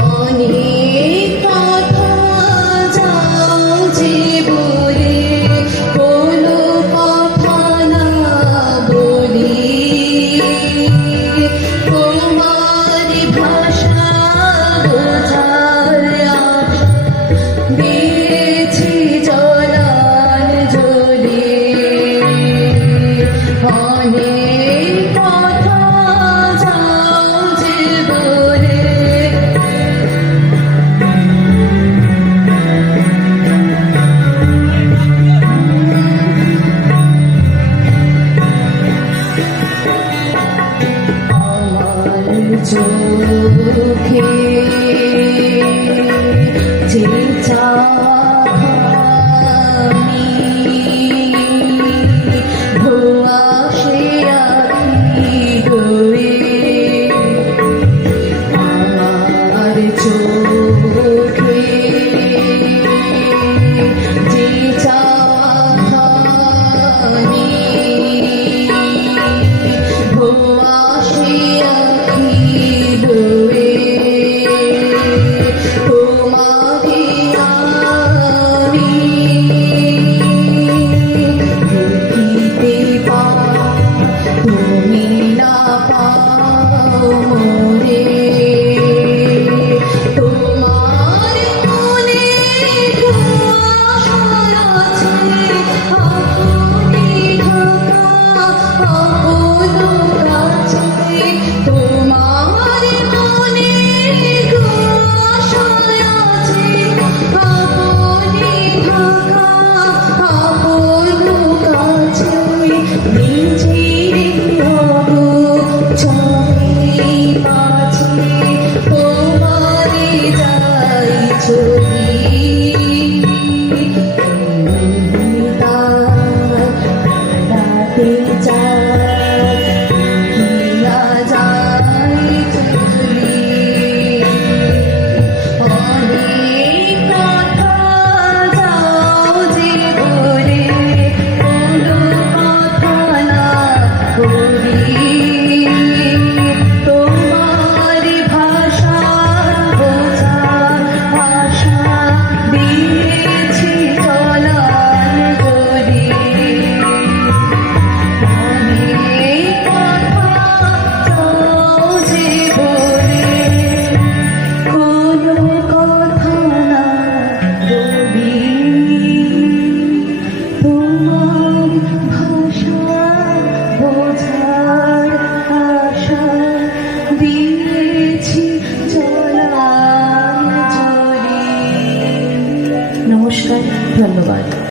ভুবনী to